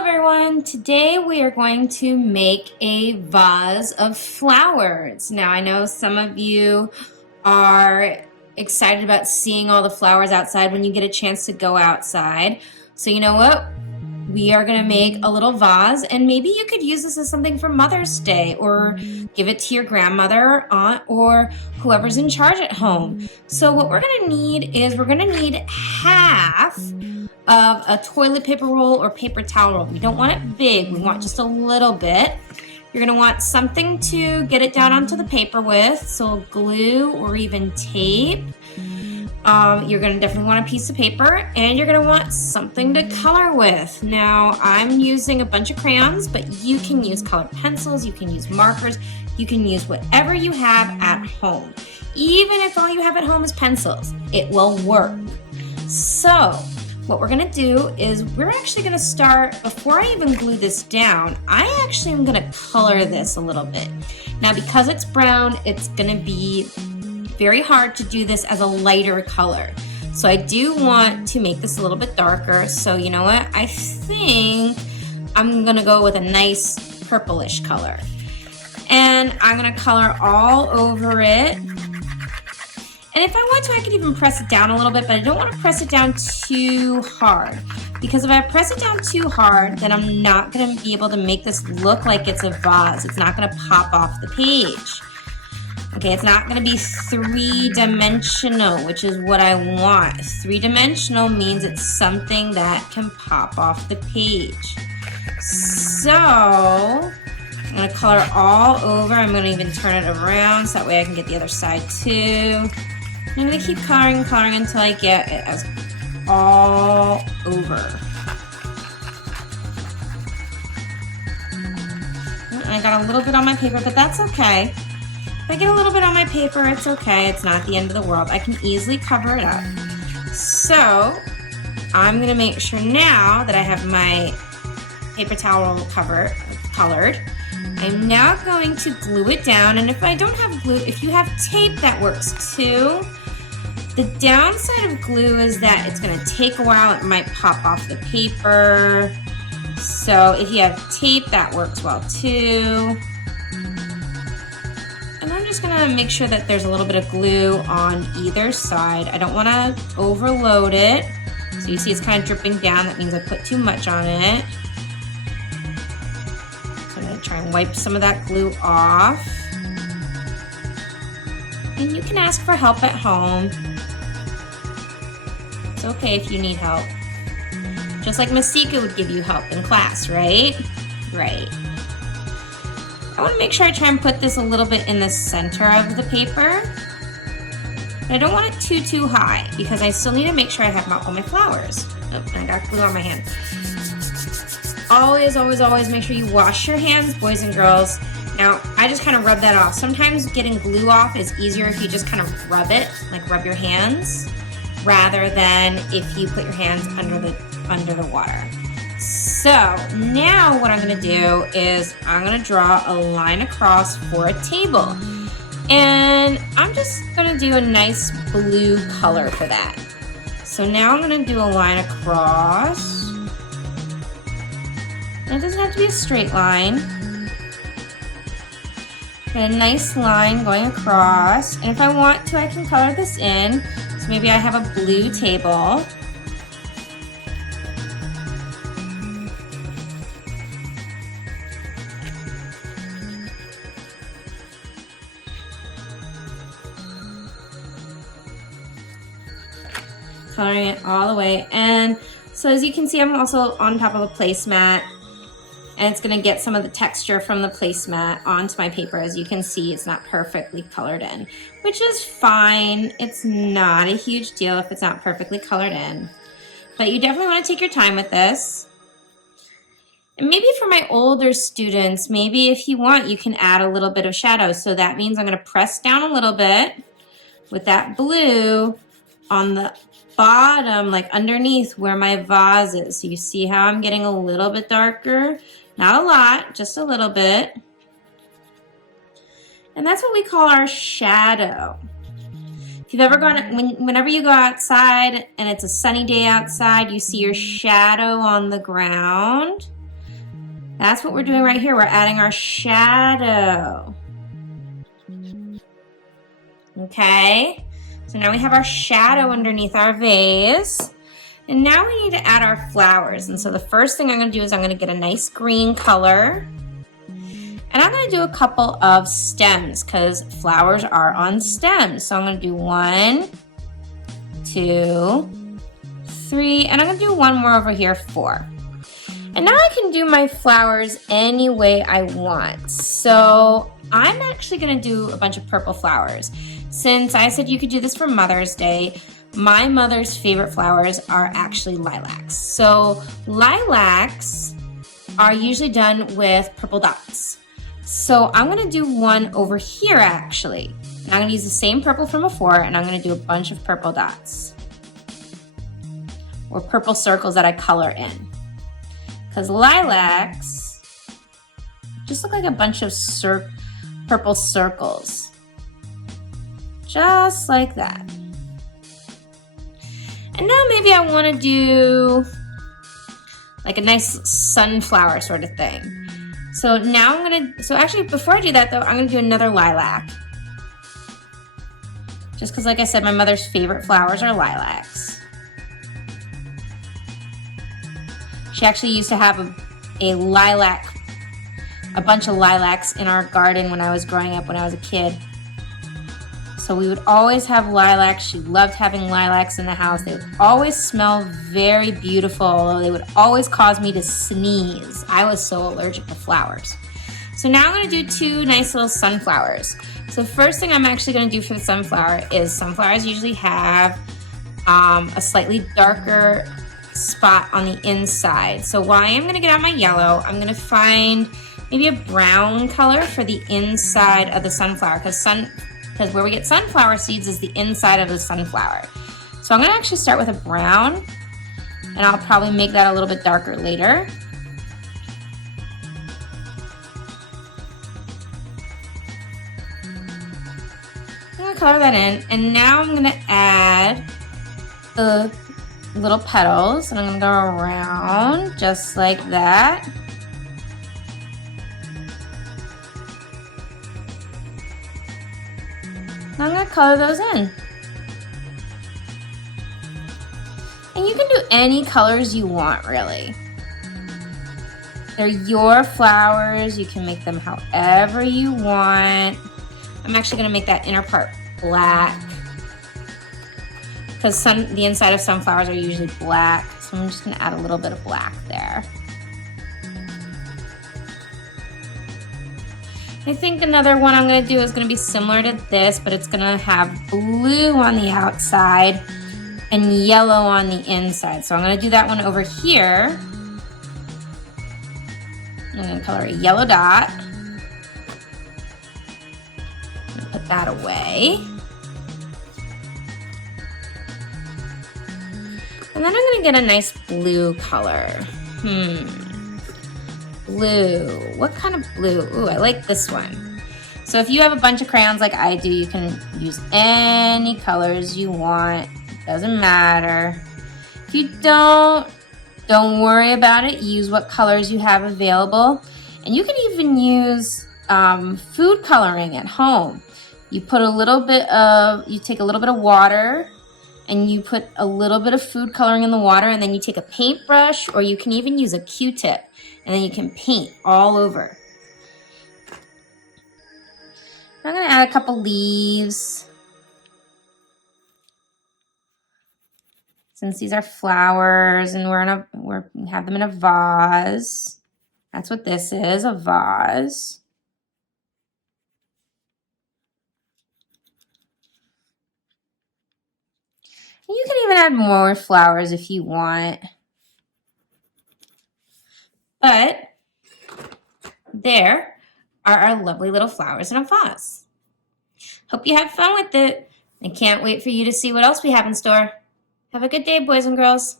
everyone, today we are going to make a vase of flowers. Now I know some of you are excited about seeing all the flowers outside when you get a chance to go outside. So you know what? We are going to make a little vase, and maybe you could use this as something for Mother's Day, or give it to your grandmother or aunt or whoever's in charge at home. So what we're going to need is we're going to need half of a toilet paper roll or paper towel roll. We don't want it big, we want just a little bit. You're going to want something to get it down onto the paper with, so glue or even tape. You're going to definitely want a piece of paper, and you're going to want something to color with. Now I'm using a bunch of crayons, but you can use colored pencils, you can use markers, you can use whatever you have at home. Even if all you have at home is pencils, it will work. So what we're going to do is we're actually going to start, before I even glue this down, I actually am going to color this a little bit. Now because it's brown, it's going to be very hard to do this as a lighter color. So I do want to make this a little bit darker. So you know what? I think I'm going to go with a nice purplish color. And I'm going to color all over it. And if I want to, I could even press it down a little bit, but I don't want to press it down too hard. Because if I press it down too hard, then I'm not going to be able to make this look like it's a vase. It's not going to pop off the page. Okay, it's not going to be three-dimensional, which is what I want. Three-dimensional means it's something that can pop off the page. So I'm going to color all over. I'm going to even turn it around so that way I can get the other side too. I'm going to keep coloring until I get it as all over. I got a little bit on my paper, but that's okay. If I get a little bit on my paper, it's okay. It's not the end of the world. I can easily cover it up. So I'm going to make sure now that I have my paper towel colored. I'm now going to glue it down, and if I don't have glue, if you have tape, that works too. The downside of glue is that it's going to take a while. It might pop off the paper. So if you have tape, that works well too. And I'm just going to make sure that there's a little bit of glue on either side. I don't want to overload it. So you see it's kind of dripping down. That means I put too much on it. So I'm going to try and wipe some of that glue off. And you can ask for help at home. It's okay if you need help. Just like Masika would give you help in class, right? Right. I want to make sure I try and put this a little bit in the center of the paper. But I don't want it too high because I still need to make sure I have all my flowers. Oh, I got glue on my hand. Always make sure you wash your hands, boys and girls. Now, I just kind of rub that off. Sometimes getting glue off is easier if you just kind of rub it, like rub your hands, rather than if you put your hands under the water. So now what I'm going to do is I'm going to draw a line across for a table. And I'm just going to do a nice blue color for that. So now I'm going to do a line across. And it doesn't have to be a straight line. Got a nice line going across. And if I want to, I can color this in. So maybe I have a blue table. Coloring it all the way. And so as you can see, I'm also on top of a placemat, and it's going to get some of the texture from the placemat onto my paper. As you can see, it's not perfectly colored in, which is fine. It's not a huge deal if it's not perfectly colored in, but you definitely want to take your time with this. And maybe for my older students, maybe if you want, you can add a little bit of shadow. So that means I'm going to press down a little bit with that blue on the bottom, like underneath where my vase is. So you see how I'm getting a little bit darker? Not a lot, just a little bit. And that's what we call our shadow. If you've ever whenever you go outside and it's a sunny day outside, you see your shadow on the ground. That's what we're doing right here. We're adding our shadow. Okay, so now we have our shadow underneath our vase. And now we need to add our flowers. And so the first thing I'm going to do is I'm going to get a nice green color. And I'm going to do a couple of stems because flowers are on stems. So I'm going to do 1, 2, 3, and I'm going to do one more over here, 4. And now I can do my flowers any way I want. So I'm actually going to do a bunch of purple flowers. Since I said you could do this for Mother's Day, my mother's favorite flowers are actually lilacs. So lilacs are usually done with purple dots. So I'm going to do one over here actually. And I'm going to use the same purple from before and I'm going to do a bunch of purple dots. Or purple circles that I color in. Because lilacs just look like a bunch of purple circles. Just like that. And now maybe I want to do like a nice sunflower sort of thing. So now I'm going to, so actually before I do that though, I'm going to do another lilac. Just because like I said, my mother's favorite flowers are lilacs. She actually used to have a bunch of lilacs in our garden when I was growing up, when I was a kid. So we would always have lilacs. She loved having lilacs in the house. They would always smell very beautiful, although they would always cause me to sneeze. I was so allergic to flowers. So now I'm going to do 2 nice little sunflowers. So the first thing I'm actually going to do for the sunflower is sunflowers usually have a slightly darker spot on the inside. So while I am going to get out my yellow, I'm going to find maybe a brown color for the inside of the sunflower because where we get sunflower seeds is the inside of the sunflower. So I'm going to actually start with a brown and I'll probably make that a little bit darker later. I'm going to color that in and now I'm going to add the little petals and I'm going to go around just like that. Now I'm going to color those in. And you can do any colors you want, really. They're your flowers. You can make them however you want. I'm actually going to make that inner part black because the inside of sunflowers are usually black. So I'm just going to add a little bit of black there. I think another one I'm going to do is going to be similar to this, but it's going to have blue on the outside and yellow on the inside. So I'm going to do that one over here. I'm going to color a yellow dot. Put that away. And then I'm going to get a nice blue color. Blue. What kind of blue? Ooh, I like this one. So if you have a bunch of crayons like I do, you can use any colors you want. It doesn't matter. If you don't worry about it. Use what colors you have available. And you can even use food coloring at home. You put you take a little bit of water and you put a little bit of food coloring in the water, and then you take a paintbrush, or you can even use a Q-tip, and then you can paint all over. I'm going to add a couple leaves. Since these are flowers and we have them in a vase. That's what this is, a vase. You can even add more flowers if you want. But there are our lovely little flowers in a vase. Hope you had fun with it. I can't wait for you to see what else we have in store. Have a good day, boys and girls.